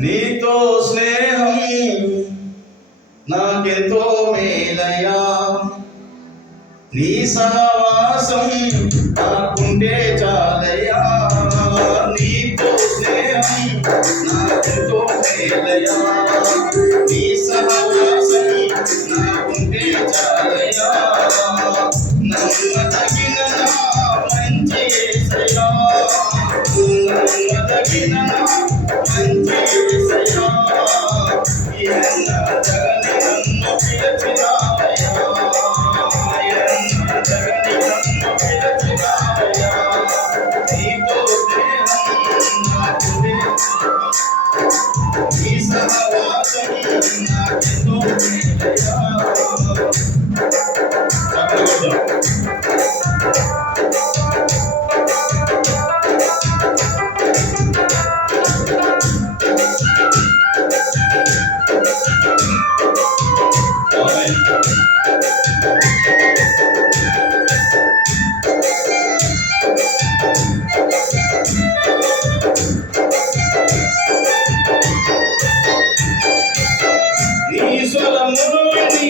నీతో స్నేహం నాకెంతో మేలయ్యా, నీ సహవాసం నాకుంటే చాలయ్యా. నీతో స్నేహం నాకెంతో మేలయ్యా, నీ సహవాసం నాకుంటే చాలయ్యా. నమ్మదగిన మంచి యేసయ్యా, నమ్మదగిన మంచి యేసయ్యా, ఎన్న జగని నన్ను పిలిచినావయ్యా, ఎన్న జగని నన్ను పిలిచినావయ్యా. నీతో స్నేహం నాకుంటే, నీ సహవాసం నాకెంతో మేలయ్యా. ఈశ్వరముని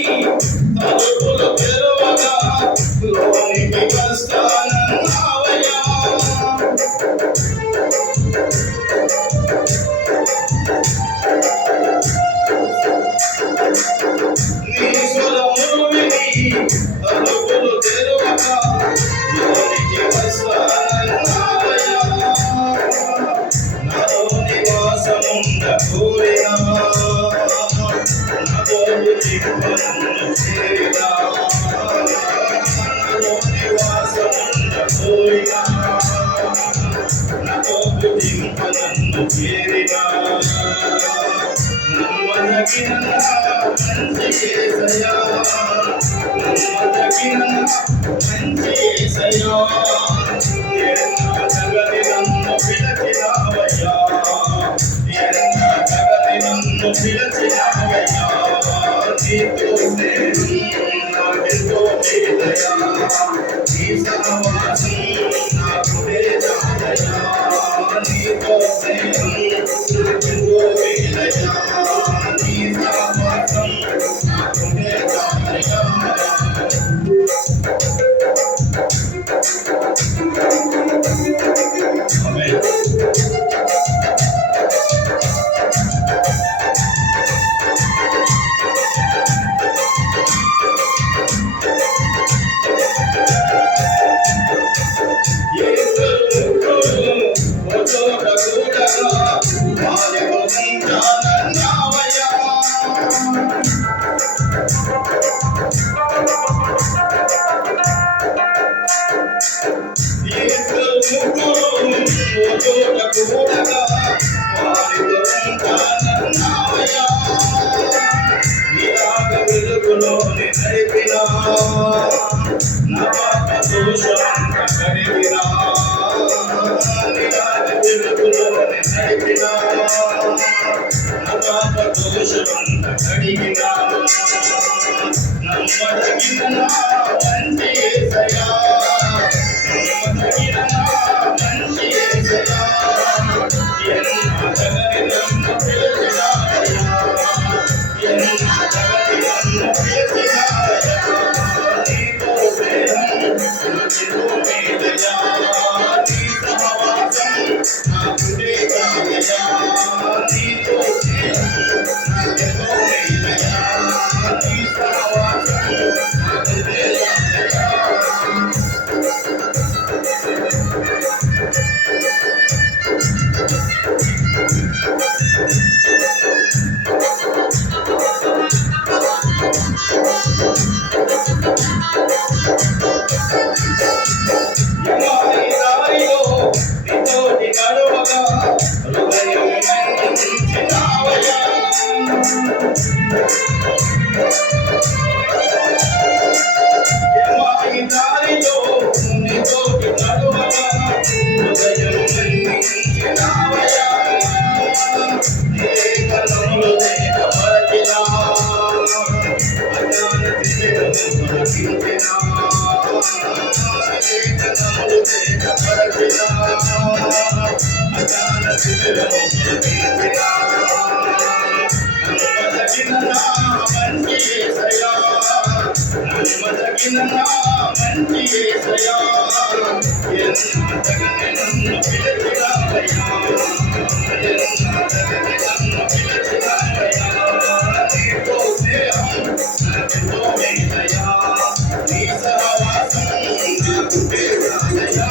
తలుపులు తెరవగా లోనికి వస్తానన్నావయ్యా. ఈశ్వరముని తలుపులు తెరవగా లోనికి వస్తానన్నావయ్యా. నాలో నివాసముండ కోరినా, నాతో దింపనన్ను చేరినా, నాలో నివాసముండ కోరినా, నాతో దింపనన్ను చేరినా. నమ్మదగిన మంచి యేసయ్యా, నమ్మదగిన మంచి యేసయ్యా, ఎన్న జగని నన్ను పిలిచినావయ్యా, ఎన్న జగని నన్ను పిలిచినావయ్యా. నీతో స్నేహం నాకెంతో మేలయ్యా, నీ సహవాసం నాకుంటే చాలయ్యా. నీతో స్నేహం నాకెంతో మేలయ్యా, నీ సహవాసం నాకుంటే చాలయ్యా. ఆమేన్. వెలుగులోని నడిపినా, నా పాప దోషమంత కడిగినా, వెలుగులోని నడిపినా, నా పాప దోషమంత కడిగినా. నమ్మదగిన మంచి యేసయ్యా, నమ్మదగిన మంచి యేసయ్యా, ఎన్న జగని నన్ను పిలిచినావయ్యా, ఎన్న జగని నన్ను పిలిచినావయ్యా. నీతో స్నేహం నాకెంతో మేలయ్యా, నీ సహవాసం నాకుంటే చాలయ్యా. నీతో స్నేహం నాకెంతో మేలయ్యా, నీ సహవాసం నాకుంటే చాలయ్యా. నీతోటి నడువగా హృదయం మందించినావయ్యా. యమాయి దారిలో నీతోటి నడువగా హృదయం మందించినావయ్యా. ఏకనములు దేహపరచినా, అజ్ఞాన త్రిజగము తొలగించినా, ఏకనములు దేహపరచినా, అజ్ఞాన త్రిజగము తొలగించినా. తగిన నా మంచి యేసయ్యా ఎన్న తగిన నన్ను పిలిచినావయ్యా ఎన్న తగిన నన్ను పిలిచినావయ్యా నీతో స్నేహం నాకెంతో మేలయ్యా నీ సహవాసం నాకు ప్రేమయ్యా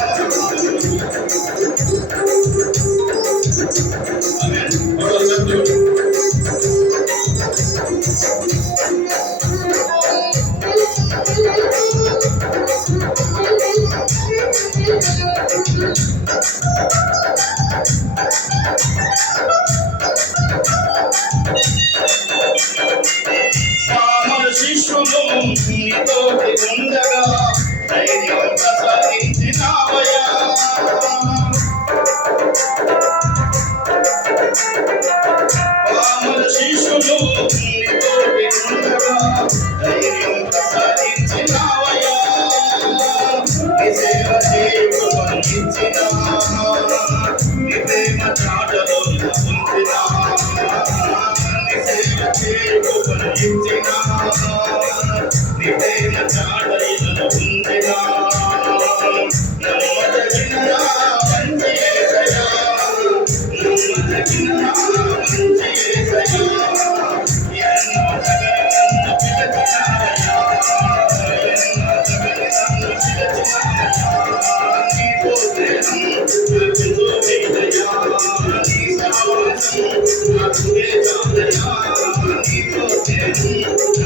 శిష్యులు నీతోటి ఉండగా ధైర్యం ప్రసాదించినావయ్యా శిష్యులు నీతోటి ఉండగా ధైర్యం ప్రసాదించినావయ్యా నీ సేవ చేయుటకు వంచించినా నీ ప్రేమ చాటలో ఉంచినా నీ సేవ చేయుటకు వంచించినా నీ ప్రేమ చాటలో ఉంచినా నమ్మదగిన మంచి యేసయ్యా నమ్మదగిన మంచి యేసయ్యా ఎన్నో తగని నన్ను పిలిచినావయ్యా ఎన్నో తగని నన్ను పిలిచినావయ్యా నీతో స్నేహం నాకెంతో మేలయ్యా నీ సహవాసం నాకు చాలయ్యా నీతో స్నేహం